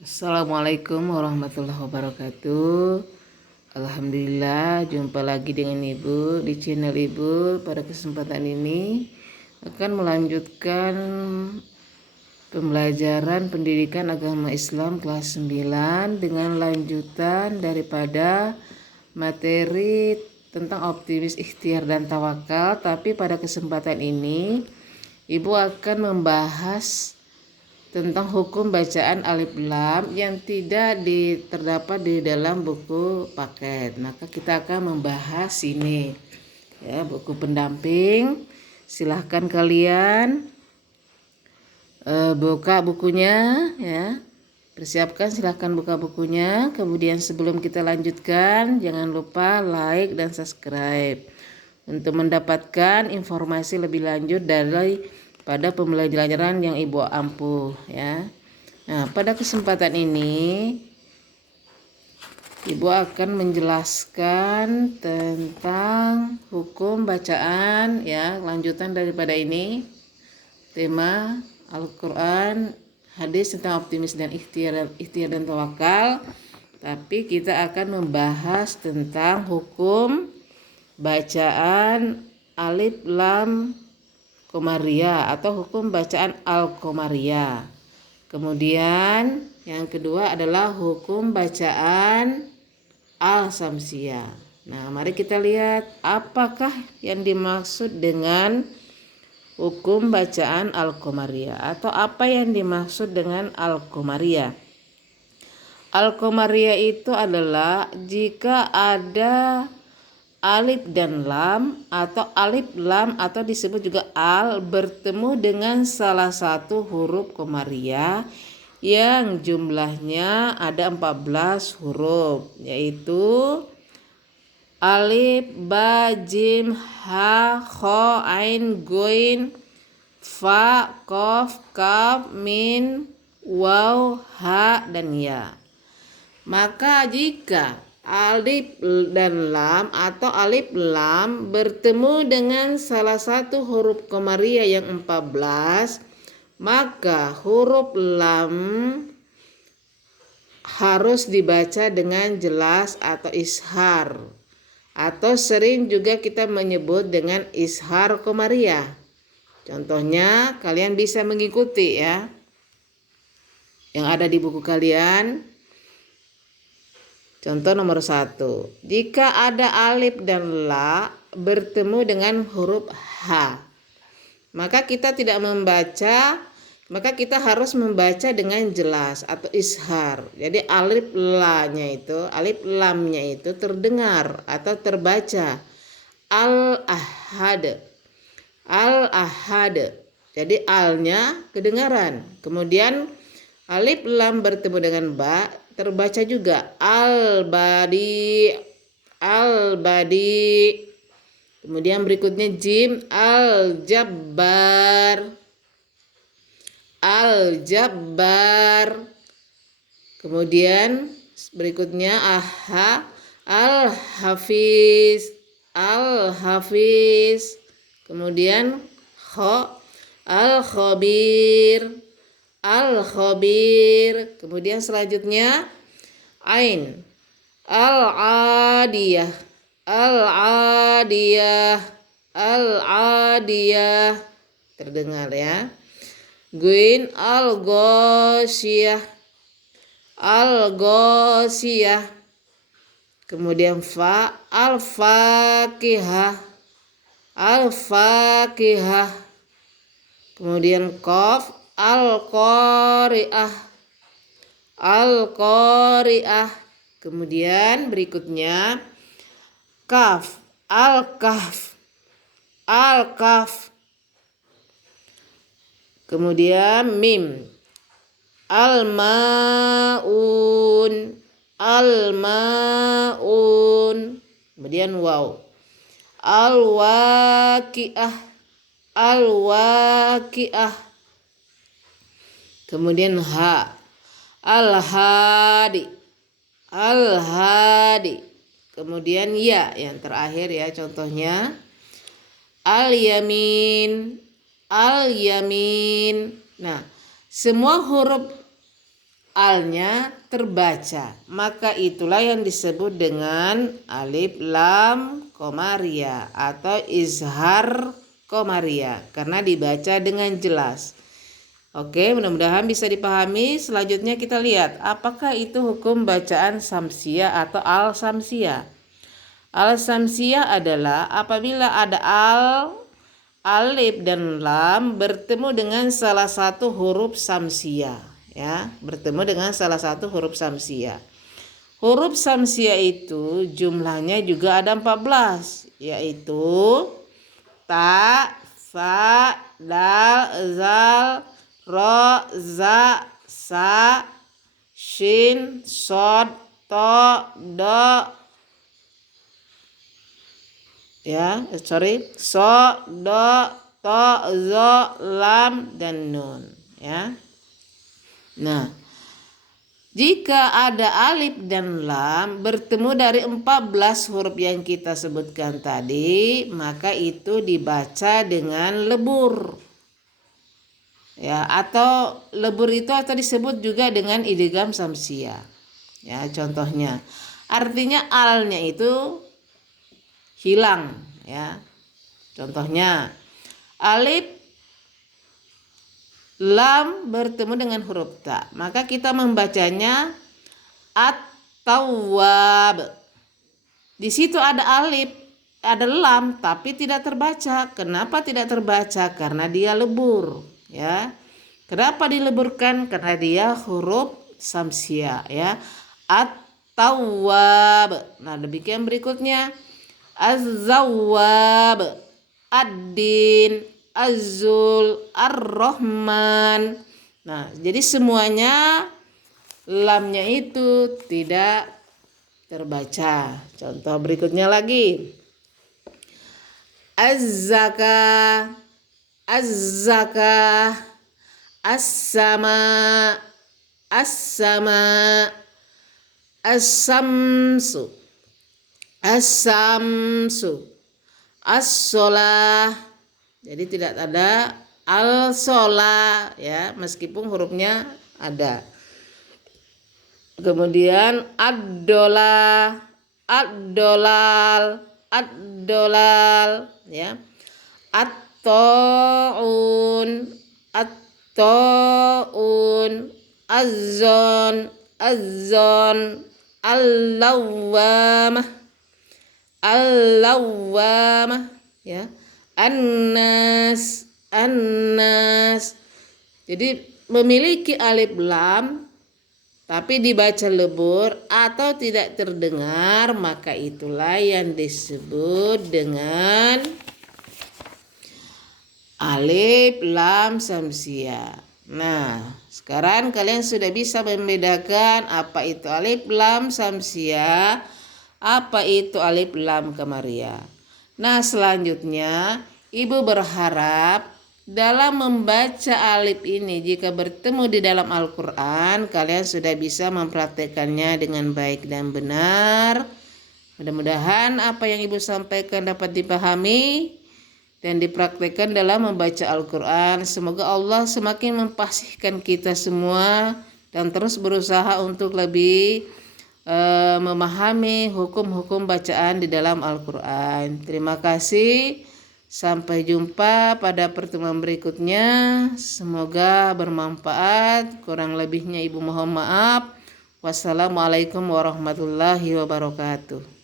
Assalamualaikum warahmatullahi wabarakatuh. Alhamdulillah, jumpa lagi dengan Ibu di channel Ibu. Pada kesempatan ini akan melanjutkan pembelajaran pendidikan agama Islam kelas 9 dengan lanjutan daripada materi tentang optimis, ikhtiar, dan tawakal. Tapi pada kesempatan ini Ibu akan membahas tentang hukum bacaan alif lam yang tidak terdapat di dalam buku paket. Maka kita akan membahas ini ya, buku pendamping. Silahkan kalian buka bukunya ya. Persiapkan, silahkan buka bukunya. Kemudian sebelum kita lanjutkan, jangan lupa like dan subscribe untuk mendapatkan informasi lebih lanjut dari pada pembelajaran yang Ibu ampuh ya. Nah, pada kesempatan ini Ibu akan menjelaskan tentang hukum bacaan ya, lanjutan daripada ini. Tema Al-Qur'an, hadis tentang optimis dan ikhtiar dan tawakal. Tapi kita akan membahas tentang hukum bacaan alif lam Qomariyah atau hukum bacaan Al-Qomariyah. Kemudian yang kedua adalah hukum bacaan Al-Samsiyah. Nah, mari kita lihat apakah yang dimaksud dengan hukum bacaan Al-Qomariyah atau apa yang dimaksud dengan Al-Qomariyah. Al-Qomariyah itu adalah jika ada alif dan lam atau disebut juga al bertemu dengan salah satu huruf Qomariyah yang jumlahnya ada 14 huruf, yaitu alif, ba, jim, ha, kho, ain, goin, fa, kof, kaf, min, waw, ha, dan ya. Maka jika alif dan lam atau alif lam bertemu dengan salah satu huruf Qomariyah yang 14, maka huruf lam harus dibaca dengan jelas atau ishar, atau sering juga kita menyebut dengan ishar Qomariyah. Contohnya kalian bisa mengikuti ya yang ada di buku kalian. Contoh nomor 1, jika ada alif dan la bertemu dengan huruf H, maka kita harus membaca dengan jelas atau ishar. Jadi alif lamnya itu terdengar atau terbaca. Al-ahad. Jadi alnya kedengaran. Kemudian alif lam bertemu dengan ba terbaca juga al-badi. Kemudian berikutnya jim al-jabbar. Kemudian berikutnya aha al-hafiz. Kemudian kho al-khabir. Kemudian selanjutnya ain al-adiyah. Terdengar ya. Guin al-ghasyiyah. Kemudian fa al-fakihah. Kemudian qaf al-qari'ah. Kemudian berikutnya kaf al-kahf. Kemudian mim al-maun. Kemudian waw al-waqi'ah. Kemudian ha al-hadi. Kemudian ya yang terakhir ya, contohnya al-yamin. Nah, semua huruf alnya terbaca, maka itulah yang disebut dengan alif lam komaria atau izhar komaria karena dibaca dengan jelas. Oke, mudah-mudahan bisa dipahami. Selanjutnya kita lihat apakah itu hukum bacaan samsiah atau al samsiah. Al samsiah adalah apabila ada alif dan lam bertemu dengan salah satu huruf samsiah, ya, bertemu dengan salah satu huruf samsiah. Huruf samsiah itu jumlahnya juga ada 14, yaitu ta, sa, dal, zal, ro, za, sa, shin, sod, to, do, so, do, to, zo, lam, dan nun, ya. Nah, jika ada alif dan lam bertemu dari 14 huruf yang kita sebutkan tadi, maka itu dibaca dengan lebur. Ya, atau lebur itu atau disebut juga dengan idgham samsiah. Ya, contohnya. Artinya alnya itu hilang, ya. Contohnya alif lam bertemu dengan huruf ta, maka kita membacanya at-tawwab. Di situ ada alif, ada lam, tapi tidak terbaca. Kenapa tidak terbaca? Karena dia lebur, ya. Kenapa dileburkan? Karena dia huruf samsiah, ya. At-tawwab. Nah, demikian berikutnya az-zawwab, ad-din, azul, ar-rahman. Nah, jadi semuanya lamnya itu tidak terbaca. Contoh berikutnya lagi. Az-zakah, az-zakah, as-sama, as-sama, as-samsu, as-samsu, as-sholah. Jadi tidak ada al-sholah, ya, meskipun hurufnya ada. Kemudian ad-dolah, ad-dolal, ad-dolal, ya. At-ta'un, at-ta'un, az-zon, az-zon, al-lawwamah, al-lawwamah, ya. An-nas, an-nas. Jadi memiliki alif lam tapi dibaca lebur atau tidak terdengar, maka itulah yang disebut dengan alif lam samsiah. Nah, sekarang kalian sudah bisa membedakan apa itu alif lam samsiah, apa itu alif lam komaria. Nah, selanjutnya Ibu berharap dalam membaca alif ini jika bertemu di dalam Al-Quran, kalian sudah bisa mempraktekannya dengan baik dan benar. Mudah-mudahan apa yang Ibu sampaikan dapat dipahami dan dipraktekkan dalam membaca Al-Quran. Semoga Allah semakin memfasihkan kita semua dan terus berusaha untuk lebih memahami hukum-hukum bacaan di dalam Al-Quran. Terima kasih. Sampai jumpa pada pertemuan berikutnya. Semoga bermanfaat. Kurang lebihnya Ibu mohon maaf. Wassalamualaikum warahmatullahi wabarakatuh.